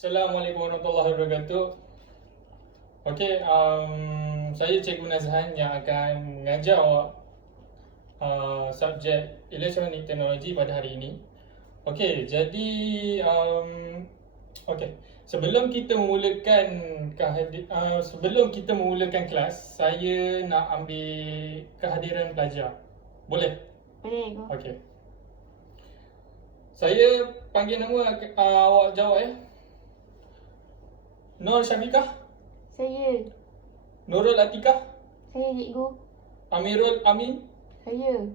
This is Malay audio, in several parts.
Assalamualaikum warahmatullahi wabarakatuh. Okey, saya Cikgu Nazhan yang akan mengajar awak subjek elektronik teknologi pada hari ini. Okey, jadi sebelum kita memulakan kelas, saya nak ambil kehadiran pelajar. Boleh? Boleh go. Okey. Saya panggil nama, awak jawab ya. Nur Syafiqah, Saya. Nurul Atikah, Saya cikgu. Amirul Amin, Saya.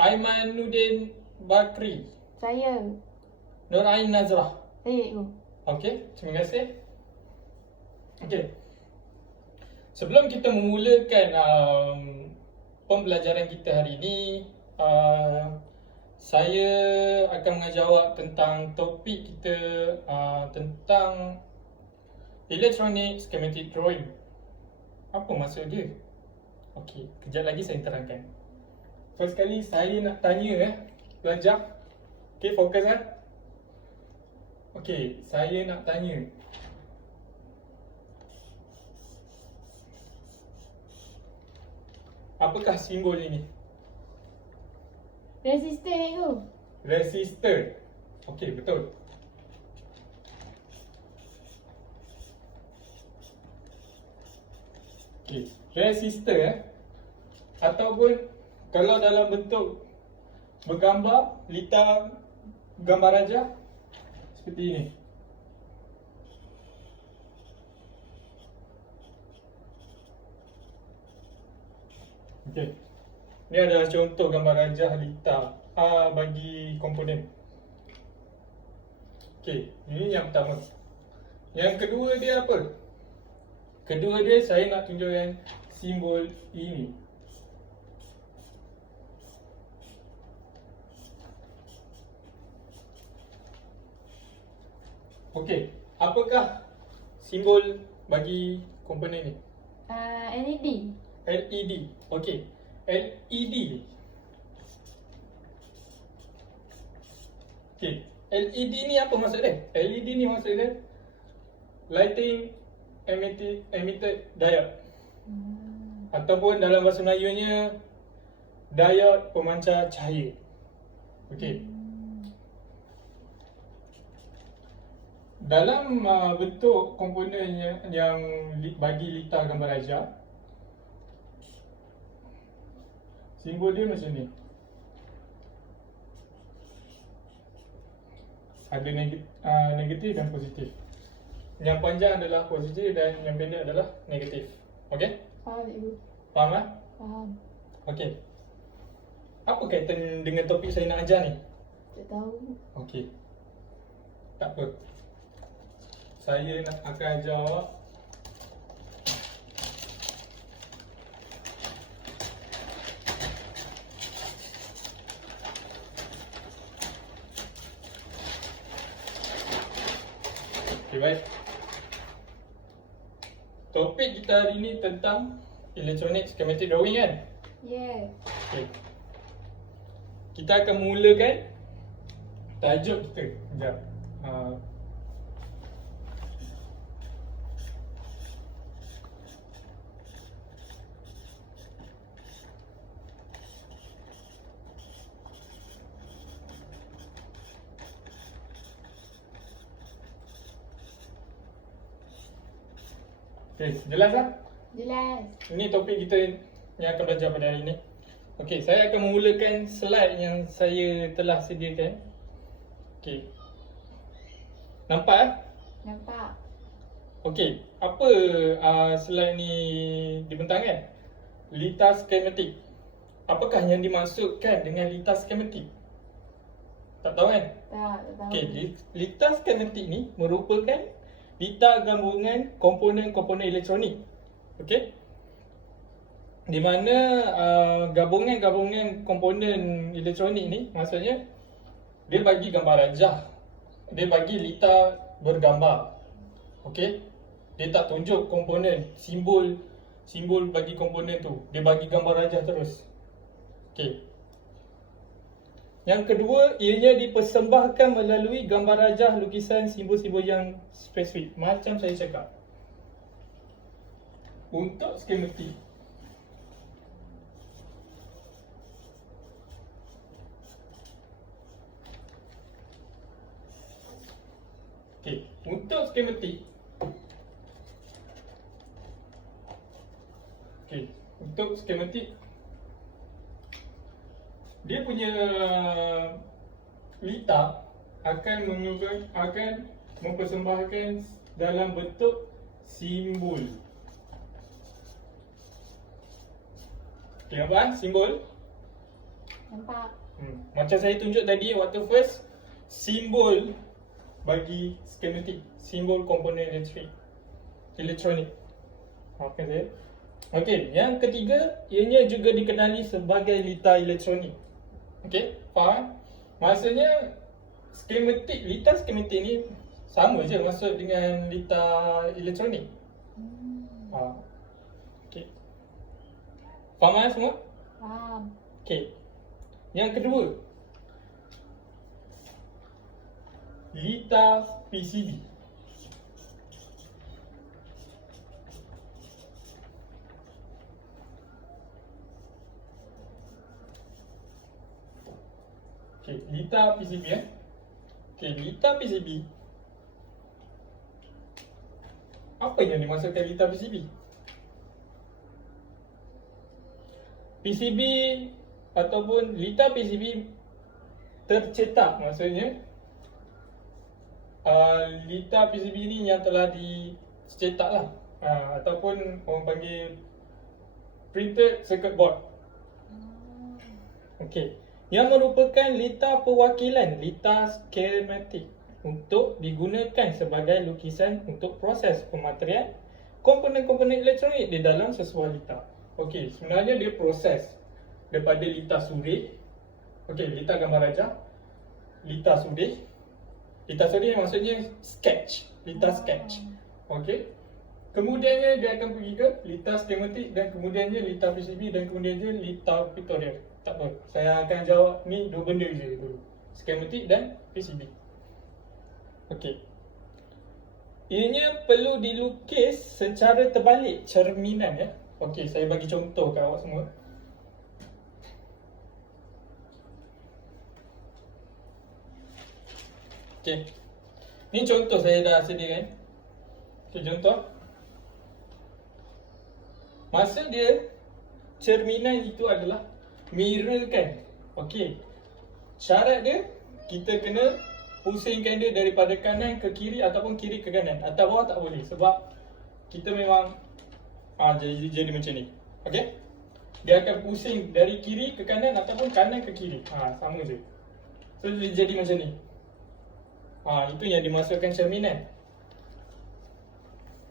Aimanuddin Bakri, Saya. Nur Ain Nazrah. Saya cikgu. Okey, terima kasih. Okey. Sebelum kita memulakan pembelajaran kita hari ini, saya akan mengajar awak tentang topik kita tentang Electronic Schematic Drawing. Apa maksud dia? Okey, kejap lagi saya terangkan. First sekali saya nak tanya pelajar. Okey, fokus Okey, saya nak tanya. Apakah simbol ini? Resistor cikgu. Resistor. Okey, betul. Okey, resistor ataupun kalau dalam bentuk bergambar, lita gambar rajah seperti ini. Okey. Ini adalah contoh gambar rajah lita bagi komponen. Okey, ini yang pertama. Yang kedua dia apa? Kedua dia saya nak tunjukkan simbol ini. Okey, apakah simbol bagi komponen ni? LED. LED. Okey. LED. Okey. LED ni apa maksud dia? LED ni maksud dia lighting emitted diode. Ataupun dalam bahasa Melayunya diode pemancar cahaya. Okey. Dalam bentuk komponen yang bagi lita gambar rajah, simbol dia macam ni. Ada negatif dan positif. Yang panjang adalah positif dan yang pendek adalah negatif. Okey? Faham cikgu. Faham Faham. Okey. Apa kaitan dengan topik saya nak ajar ni? Tak tahu. Okey. Tak apa. Saya akan ajar awak okey, baik. Topik kita hari ni tentang Electronic Schematic Drawing kan? Yeah. Okey. Kita akan mulakan tajuk kita. Sekejap. Okey, jelas tak? Jelas. Ini topik kita yang akan belajar pada hari ini. Okey, saya akan memulakan slide yang saya telah sediakan. Okey. Nampak? Nampak. Okey, apa slide ni dibentangkan? Lita skematik. Apakah yang dimaksudkan dengan lita skematik? Tak tahu kan? Tak tahu. Okey, lita skematik ni merupakan lita gabungan komponen-komponen elektronik. Okey? Di mana gabungan-gabungan komponen elektronik ni maksudnya dia bagi gambar rajah. Dia bagi lita bergambar. Okey? Dia tak tunjuk komponen, simbol bagi komponen tu. Dia bagi gambar rajah terus. Okey. Yang kedua, ianya dipersembahkan melalui gambar rajah, lukisan, simbol-simbol yang spesifik. Macam saya cakap. Untuk skematik, untuk skematik, untuk skematik, dia punya litar akan mempersembahkan dalam bentuk simbol. Nampak simbol? Nampak. Macam saya tunjuk tadi waktu first, simbol bagi skematik, simbol komponen elektronik. Okay, saya. Okey, yang ketiga, ianya juga dikenali sebagai litar elektronik. Okey, faham? Maksudnya litar skematik ni sama je maksud dengan litar elektronik. Okey. Faham semua? Faham. Okey. Yang kedua, litar PCB. Okey, litar PCB Okey, litar PCB. Apa yang dimaksudkan litar PCB? PCB ataupun litar PCB tercetak, maksudnya litar PCB ni yang telah dicetak lah, ataupun orang panggil printed circuit board. Okey, yang merupakan litar perwakilan, litar skematik, untuk digunakan sebagai lukisan untuk proses pematerian komponen-komponen elektronik di dalam sesuai litar. Okey, sebenarnya dia proses daripada litar sudih. Okey, litar gambar rajah, litar sudih. Litar sudih maksudnya sketch, litar sketch. Okey. Kemudiannya dia akan pergi ke litar skematik, dan kemudiannya litar PCB, dan kemudiannya litar pictorial. Tak apa, saya akan jawab ni dua benda je dulu, skematik dan PCB. Okey. Ianya perlu dilukis secara terbalik, cerminan ya. Okey, saya bagi contoh kat awak semua. Okey. Ni contoh saya dah sediakan. Okey, contoh. Maksud dia, cerminan itu adalah mirrorkan. Okey. Syarat dia, kita kena pusingkan dia daripada kanan ke kiri ataupun kiri ke kanan. Atas bawah tak boleh sebab kita memang jadi macam ni. Okey? Dia akan pusing dari kiri ke kanan ataupun kanan ke kiri. Sama je. So dia jadi macam ni. Itu yang dimaksudkan cerminan.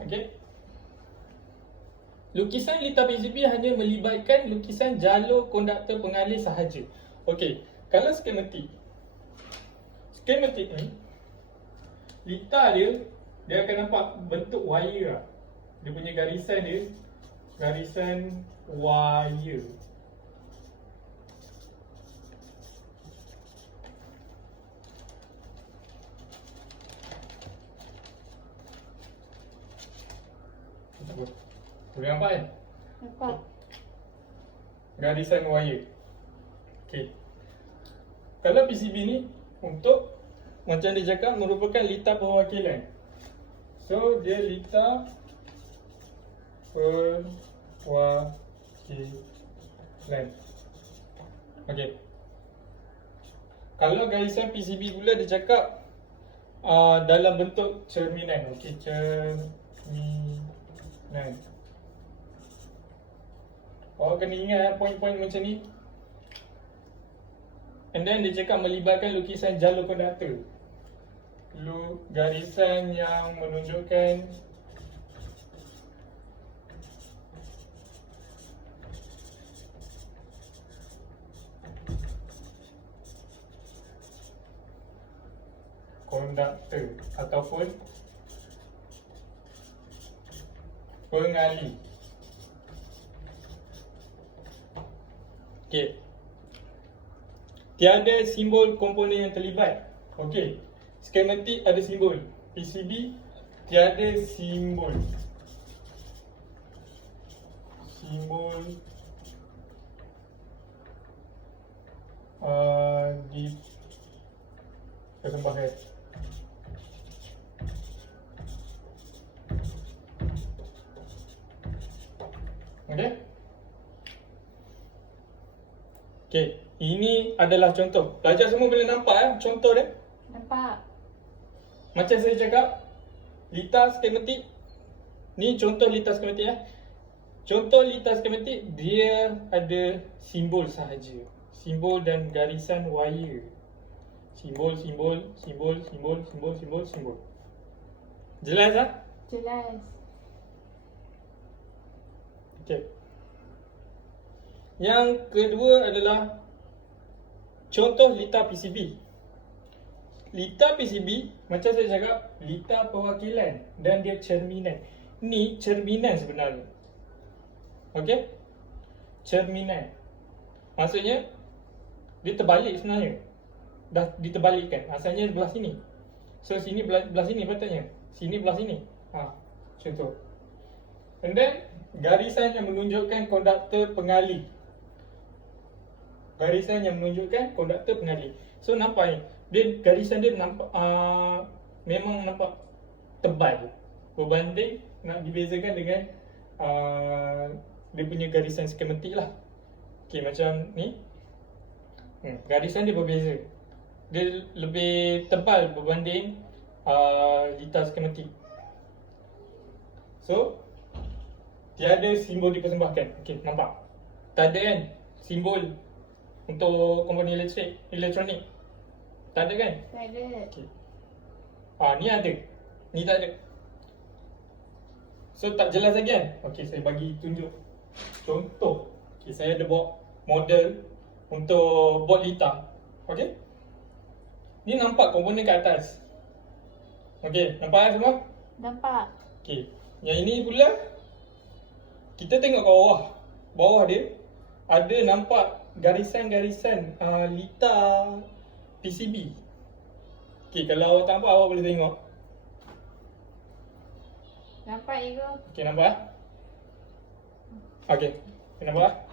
Okey? Lukisan litar PCB hanya melibatkan lukisan jalur konduktor pengalih sahaja. Okey, kalau skematik ni, litar dia akan nampak bentuk wire lah. Dia punya garisan dia, garisan wire. Boleh nampak kan? Nampak. Garisan wire. Okey. Kalau PCB ni untuk, macam dia cakap, merupakan litar perwakilan. So dia litar perwakilan. Okey. Kalau garisan PCB pula dia cakap dalam bentuk cerminan. Okey, cerminan. Awak kena ingat poin-poin macam ni. And then dia cakap melibatkan lukisan jalur konduktor. Garisan yang menunjukkan konduktor ataupun pengalih. Okey. tiada simbol komponen yang terlibat. Okey. Skematik ada simbol. PCB tiada simbol. Simbol di persembahan. Okey. Okey, ini adalah contoh. Pelajar semua boleh nampak contoh dia. Nampak. Macam saya cakap, litar skematik. Ni contoh litar skematik Contoh litar skematik dia ada simbol sahaja. Simbol dan garisan wire. Simbol. Jelas tak? Jelas. Okey. Yang kedua adalah contoh litar PCB. Litar PCB, macam saya cakap, litar perwakilan dan dia cerminan. Ni cerminan sebenarnya. Okey? Cerminan. Maksudnya, dia terbalik sebenarnya. Dah diterbalikkan. Asalnya belah sini. So, sini belah sini patutnya. Sini belah sini. Contoh. And then, garisan yang menunjukkan konduktor pengalih. Garisan yang menunjukkan konduktor pengalih. So, nampak ni. Garisan dia nampak memang nampak tebal berbanding nak dibezakan dengan dia punya garisan skematik lah. Okay, macam ni garisan dia berbeza. Dia lebih tebal berbanding litar skematik. So, tiada simbol dipersembahkan. Okay, nampak? Tak ada kan simbol untuk komponen elektronik. Tak ada kan? Tak ada. Okay. Ni ada. Ni tak ada. So tak jelas lagi kan? Okay, saya bagi tunjuk contoh. Okay, saya ada bawa model untuk board litar. Okay. Ni nampak komponen kat atas. Okay, nampak kan semua? Nampak. Okay. Yang ini pula kita tengok kat bawah. Bawah dia ada nampak garisan-garisan litar PCB. Okay, kalau awak tak nampak, awak boleh tengok. Nampak Ego? Okay, nampak? Okay, nampak?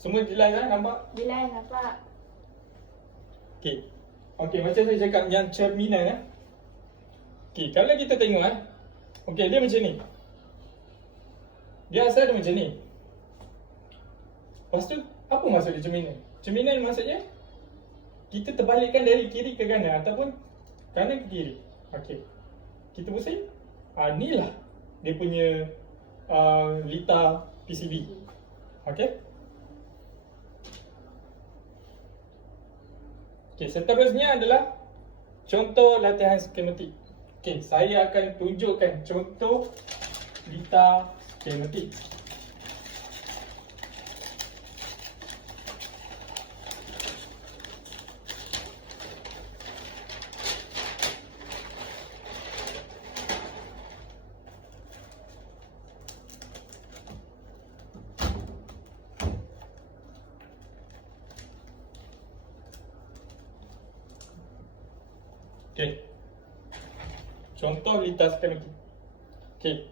Semua jelas kan? Nampak? Jelas, nampak. Okay. Okay, macam saya cakap yang cerminan Okay, kalau kita tengok okay, dia macam ni. Dia asal dia macam ni. Lepas tu, apa maksud dia cerminan? Cerminan maksudnya kita terbalikkan dari kiri ke kanan ataupun kanan ke kiri. Okey. Kita pusing. Inilah dia punya litar PCB. Okey. Okey, seterusnya adalah contoh latihan skematik. Okey, saya akan tunjukkan contoh litar skematik. Okay. Contoh litar skematik. Okay.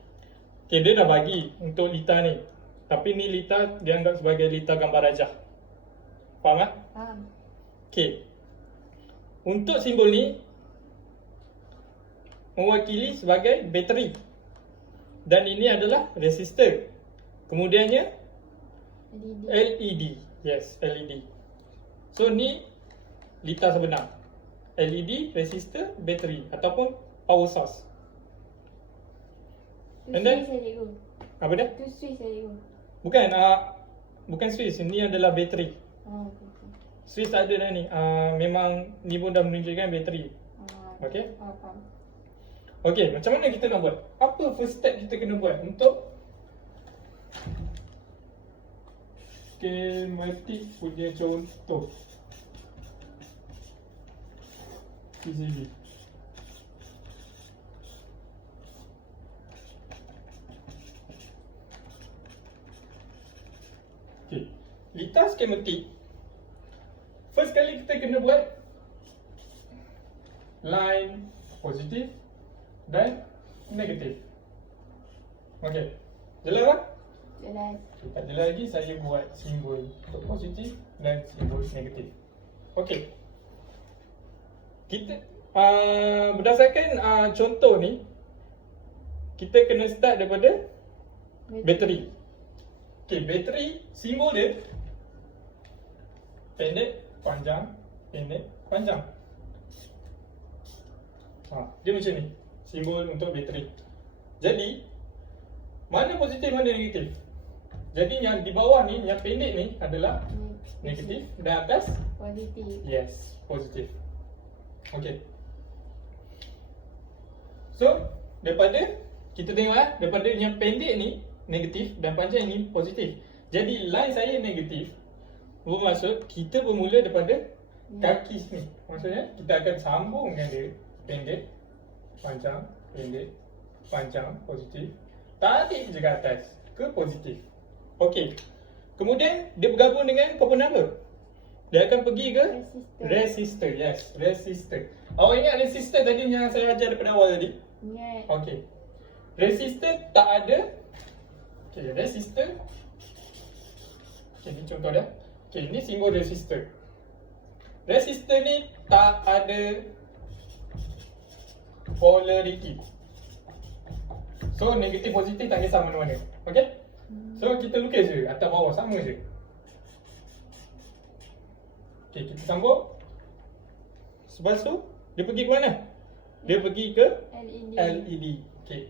Okay, dia dah bagi untuk litar ni. Tapi ni litar dianggap sebagai litar gambar rajah. Faham tak? Faham. Okay. Untuk simbol ni mewakili sebagai bateri. Dan ini adalah resistor. Kemudiannya LED. Yes, LED. So ni litar sebenar. LED, resistor, bateri ataupun power source. Tu And then- switch saja Ego. Apa dia? Tu switch saja Ego. Bukan, bukan switch. Ini adalah bateri. Okay. Switch tak ada dah ni. Memang ni pun dah menunjukkan bateri. Okay. Faham. Okay, macam mana kita nak buat? Apa first step kita kena buat untuk skematik punya contoh PCB. Okay, litar skematik. kena buat line positif dan negatif. Okey. Jelas tak? Jelas. Okay, tak jelas lagi, saya buat simbol untuk positif dan simbol negatif. Okey. Kita berdasarkan contoh ni, kita kena start daripada bateri. Okey, bateri simbol dia pendek, panjang, pendek, panjang. Dia macam ni simbol untuk bateri. Jadi mana positif, mana negatif? Jadi yang di bawah ni, yang pendek ni adalah negatif dan atas Positif. yes, positif. Okey. So, daripada kita tengok daripada yang pendek ni negatif dan panjang ni positif. Jadi line saya negatif, bermaksud kita bermula daripada kaki sini. Maksudnya kita akan sambungkan dia pendek, panjang, pendek, panjang, positif. Tarik je ke atas ke positif. Okey. Kemudian dia bergabung dengan komponen apa? Dia akan pergi ke resistor. Yes, resistor. Awak ingat resistor tadi yang saya ajar daripada awal tadi? Ingat. Okey. Resistor tak ada. Okey, resistor. Okey, ni contoh dia. Okey, ni simbol resistor. Resistor ni tak ada polarity. So negatif positif tak kisah mana-mana. Okey? So kita lukis je atas bawah sama je. Okey, kita sambung. Lepas tu dia pergi ke mana? Dia pergi ke LED. LED. Okey.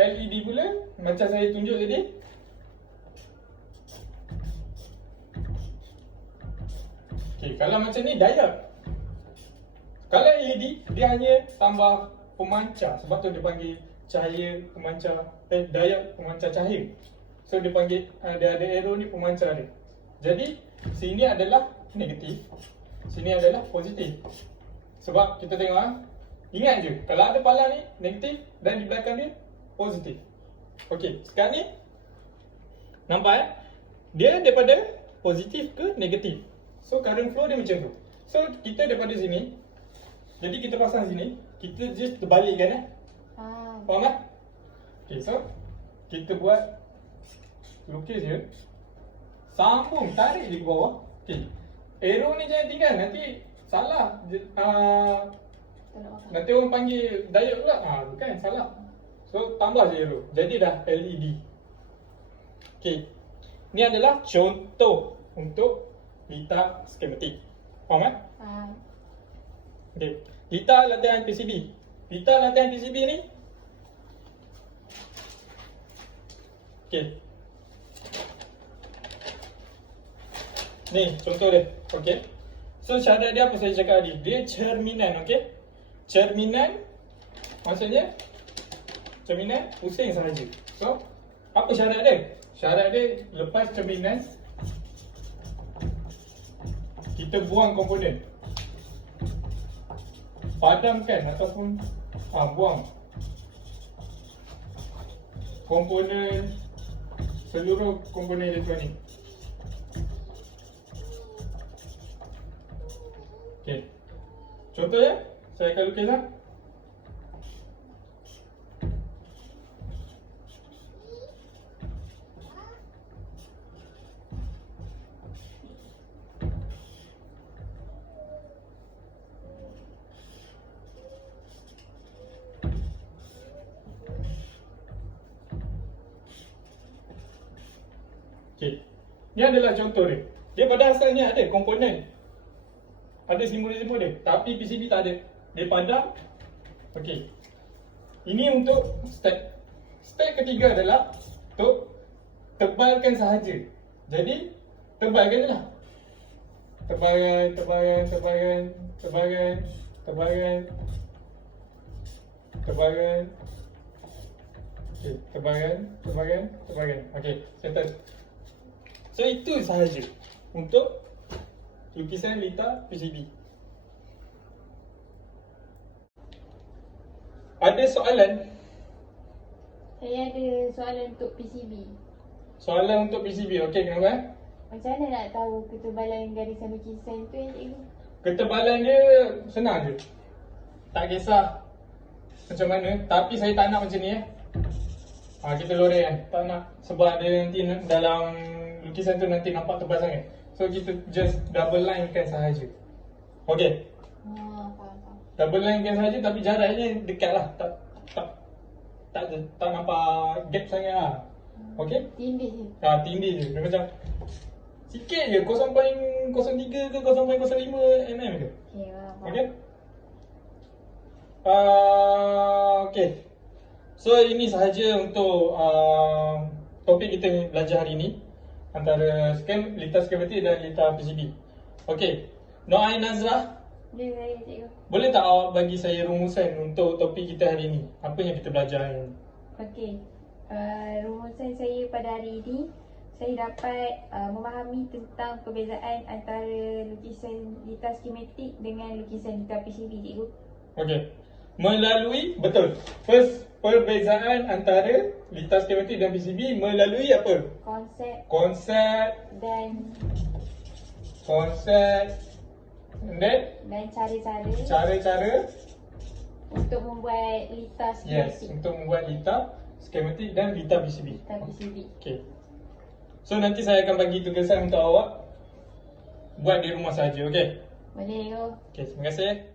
LED pula macam saya tunjuk tadi. Okey, kalau macam ni diode. Kalau LED dia hanya tambah pemancar, sebab tu dia panggil cahaya pemancar, diode pemancar cahaya. So dia panggil dia ada arrow ni pemancar dia. Jadi sini adalah negatif, sini adalah positif. Sebab kita tengok ingat je kalau ada pala ni negatif dan di belakang dia positif. Okey, sekarang ni nampak dia daripada positif ke negatif. So current flow dia macam tu. So kita daripada sini, jadi kita pasang sini, kita just terbalikkan Faham tak? Okay, so kita buat lukis je. Sambung, tarik je ke bawah. Okay, arrow ni jangan tinggal, nanti salah. Nanti orang panggil diode pula. Bukan, salah. So tambah je arrow, jadi dah LED. Okay, ni adalah contoh untuk litar skematik. Faham tak? Faham. Okay, litar latihan PCB. Litar latihan PCB ni, okay, ni contoh dia. Okay, so syarat dia apa saya cakap tadi? Dia cerminan. Okay, cerminan maksudnya cerminan pusing sahaja. So apa syarat dia? Syarat dia lepas cerminan kita buang komponen, padamkan ataupun buang komponen, seluruh komponen elektronik. Okey, contohnya saya akan lukis lah. Okey, ni adalah contoh dia. Dia pada asalnya ada komponen, ada simbol-simbol dia, tapi PCB tak ada. Dia padam. Okey, ini untuk step. Step ketiga adalah untuk tebalkan sahaja. Jadi tebalkan je lah. Tebalkan, tebalkan, tebalkan, tebalkan, tebalkan, tebalkan. Okey, tebalkan, tebalkan, tebalkan. Okey, settle. So itu sahaja untuk lukisan litar PCB. Ada soalan? Saya ada soalan untuk PCB. Soalan untuk PCB, okey, kenapa? Macam mana nak tahu ketebalan garisan lukisan tu cikgu? Ketebalan dia senang je. Tak kisah macam mana. Tapi saya tak nak macam ni kita loreng kan. Tak nak. Sebab dia nanti dalam lukisan tu nanti nampak tebal sangat. So kita just double line kan sahaja. Okay. Faham. Double line kan sahaja tapi jaraknya dekat lah. Tak nampak gap sangat lah. Okay. Tindih je. Tindih je. Dia macam sikit je. 0.03 ke 0.05 mm ke. Okay, faham. Okay. Okay. So ini sahaja untuk topik kita belajar hari ini. Antara litar skematik dan litar PCB. Okay. Noai Nazrah, Boleh saya cikgu? boleh tak awak bagi saya rumusan untuk topik kita hari ini? Apa yang kita belajar hari ini? Okey. Rumusan saya pada hari ini, saya dapat memahami tentang perbezaan antara lukisan litar skematik dengan lukisan litar PCB, cikgu. Okay. Melalui, betul. First, perbezaan antara litar skematik dan PCB melalui apa? Konsep Konsep dan cara-cara untuk membuat litar skematik. untuk membuat litar skematik dan litar PCB. Litar PCB. Okay. So nanti saya akan bagi tugasan untuk awak buat di rumah saja, okey? Boleh, cikgu. Okey, terima kasih.